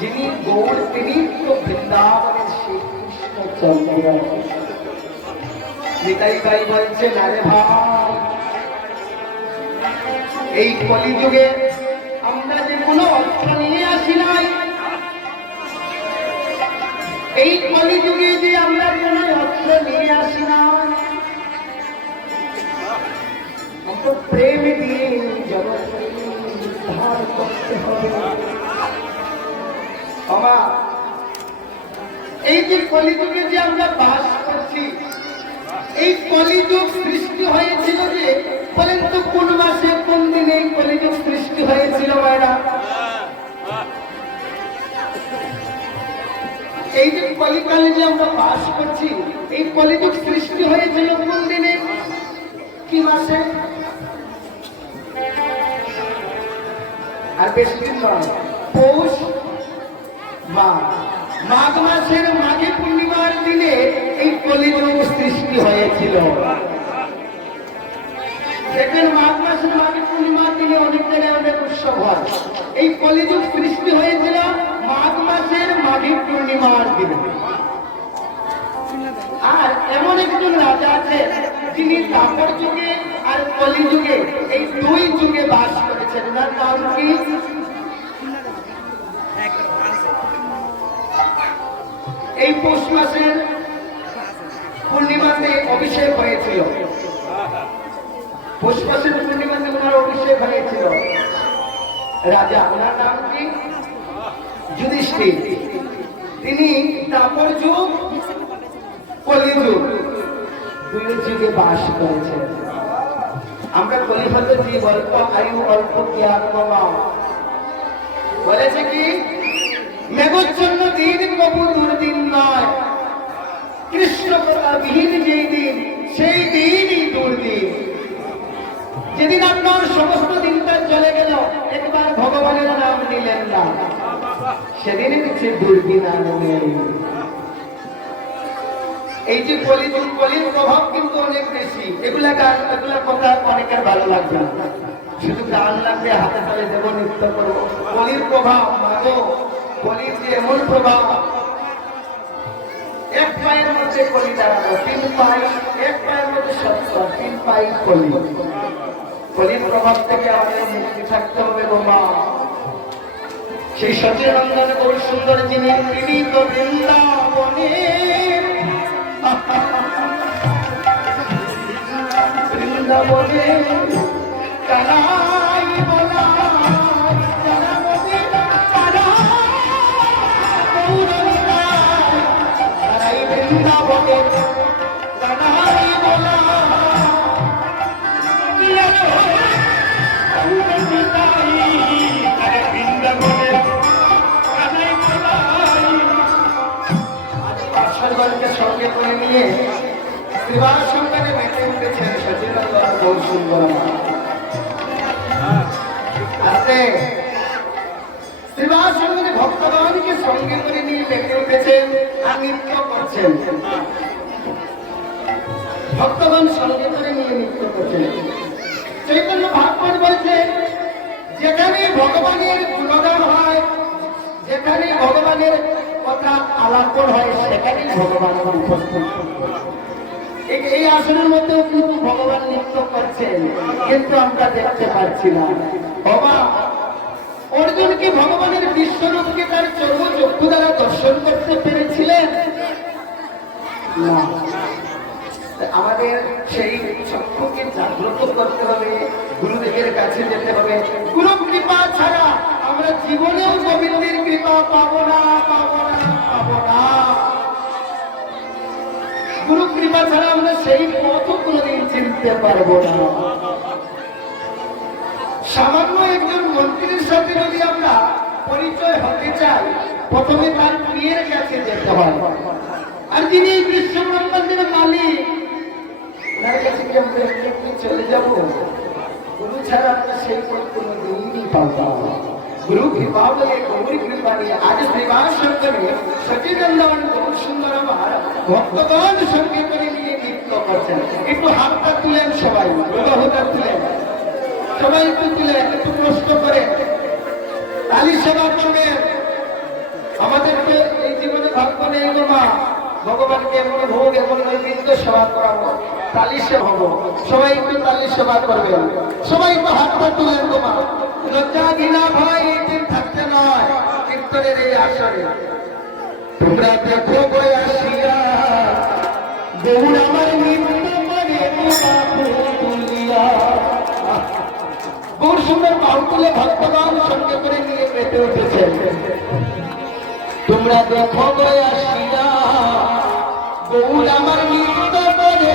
যিনি গৌর তিনি তো বৃন্দাবনের শ্রীকৃষ্ণচন্দ্র। নিতাই ভাই বলছেন, আরে ভাই, এই কলিযুগে আমরা যে কোনো অস্ত্র নিয়ে আসি নাই, এই কলিযুগে যে আমরা কোনো অস্ত্র নিয়ে আসি না, প্রেম দিয়ে জগৎকে উদ্ধার করতে হবে। এই যে কলিযুগে যে আমরা বাস করছি, এই কলিযুগ সৃষ্টি হয়েছিল যে বলেন তো কোন মাসে কোন দিনে এই কলিযুগ সৃষ্টি হয়েছিল ভাইরা? এই যে কলিকালে যে আমরা বাস করছি, এই কলিযুগ সৃষ্টি হয়েছিল কোন দিনে, কি মাসে? আর বেশি দিন নয়, পৌষ মাঘ মাসের মাঘে পূর্ণিমার দিনে এই কলিযুগ সৃষ্টি হয়েছিল। দেখেন, মাঘ মাসের মাঘে পূর্ণিমার দিনে অনেক জায়গায় অনেক উৎসব হয়। এই কলিযুগ সৃষ্টি হয়েছিল মাঘ মাসের মাঘে পূর্ণিমার দিনে। আর এমন একজন রাজা আছে যিনি দ্বাপর যুগে আর কলিযুগে এই দুই যুগে বাস করেছেন। তার নাম কি? এই পৌষ মাসের পূর্ণিমাতে অভিষেক হয়েছিল। পৌষ মাসের পূর্ণিমাতে ওনার অভিষেক হয়েছিল রাজা। ওনার নাম কি? যুধিষ্ঠির। তিনি দ্বাপর যুগ কলিযুগ দুই যুগে বাস করেছেন। আমরা কলিযুগে জীব, অল্প আয়ু অল্প জ্ঞান বলেছে কি, মেঘচ্ছন্ন দিন কবু দুর্দিন নয়, কৃষ্ণ কথা বিহীন যেই দিন সেই দিনই দুর্দিন। যেদিন আপনার সমস্ত দিনটা চলে গেল, একবার ভগবানের নাম নিলেন না, সেদিনই হচ্ছে দুর্দিন আনন্দের। এই যে কলিযুগ, কলির প্রভাব কিন্তু অনেক বেশি। এগুলা গান, এগুলা কথা অনেকের ভালো লাগবে না, শুধু গান লাগবে, হাতে তালে দেবো, নৃত্য করবো। কলির প্রভাব মাগো, কলির যে এমন প্রভাব, এক পায়ের মধ্যে কলি দাঁড়ানো, তিন পাই, এক পায়ের মধ্যে সত্য, তিন পাই কলি। কলির প্রভাব থেকে আমাদের মুক্তি থাকতে হবে গো মা। সেই সচিরঞ্জন গৌর সুন্দর যিনি, তিনি তো বৃন্দাবনে বৃন্দাবনে কানাই বলা বৃন্দাবনে কানাই বলা পার্শ্ববর্গকে সঙ্গে করে নিয়ে বিবাহ সঙ্গে মেতে উঠেছেন সচিরঞ্জন গৌর সুন্দর। বিবাহ সঙ্গে ভক্তগণকে সঙ্গে করে নিয়ে মেতে উঠেছেন আর নৃত্য করছেন। ভক্তগণ সঙ্গে করে নিয়ে নৃত্য করছেন। চৈতন্য ভাগবত বলছে, যেখানে ভগবানের গুণগান হয়, যেখানে ভগবানের কথা আলাপন হয়, সেখানে ভগবান উপস্থিত। এই আসনের মধ্যেও কিন্তু ভগবান নৃত্য করছেন, কিন্তু আমরা দেখতে পাচ্ছি না। বাবা অর্জুন কি ভগবানের বিশ্বরূপকে তার চক্ষু দ্বারা দর্শন করতে পেরেছিলেন? না। আমাদের সেই চক্ষুকে জাগ্রত করতে হবে, গুরুদেবের কাছে যেতে হবে। গুরু কৃপা ছাড়া আমরা জীবনেও গোবিন্দের কৃপা পাবো না, পাবো না, পাবো না। গুরু কৃপা ছাড়া আমরা সেই পথ কোনোদিন চিনতে পারবো না। সামান্য একজন মন্ত্রীর সাথে যদি আমরা পরিচয় হতে চাই, প্রথমে তার পীরের কাছে যেতে হয়। আর যিনি বিশ্ব ব্রহ্মাণ্ডের মালিক, ওনার কাছে কি আমরা একটু চলে যাবো? গুরু ছাড়া আমরা সেই পথ কোনোদিনই পাবো না। গুরু কৃপা বলে, গৌরী কৃপা নিয়ে আজ বিবাহ সঙ্গে সচিরঞ্জন গৌর সুন্দর আমার ভক্তগণ সঙ্গে করে নিয়ে নৃত্য করছেন। একটু হাতটা তুলেন সবাই, বিবাহটা তুলেন সবাই, একটু তুলে একটু কষ্ট করে তালি সেবা করবেন। ভাগ্য নেই গো মা ভগবানকে এমন ভোগ এমন নৈবেদ্য সেবা করাবো তালি সেবা হবো সবাই একটু তালি সেবা করবেন সবাই একটু হাতটা তুলেন গো মা লজ্জা ঘৃণা ভয় এই দিন থাকতে নয় কীর্তনের এই আসরে তোমরা দেখো গো আসিয়া গৌর আমার নিত্য করে গৌর সুন্দর বাহু তুলে ভক্তগণ সঙ্গে করে নিয়ে মেতে উঠেছেন তোমরা দেখো গো আসিয়া গৌর আমার নিত্য করে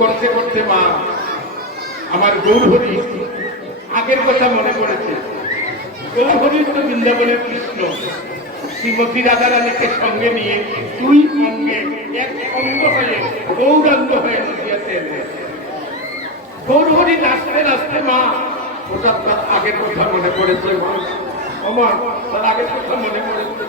করতে করতে মা আমার গৌরহরি আগের কথা মনে পড়েছে। গৌরহরি তো বৃন্দাবনের কৃষ্ণ, শ্রীমতী রাধারানীকে সঙ্গে নিয়ে দুই অঙ্গে এক অঙ্গ হয়ে গৌরাঙ্গ হয়ে নদিয়াতে এলেন। গৌরহরি নাচতে নাচতে মা হঠাৎ তার আগের কথা মনে পড়েছে। মা আমার তার আগের কথা মনে পড়েছে।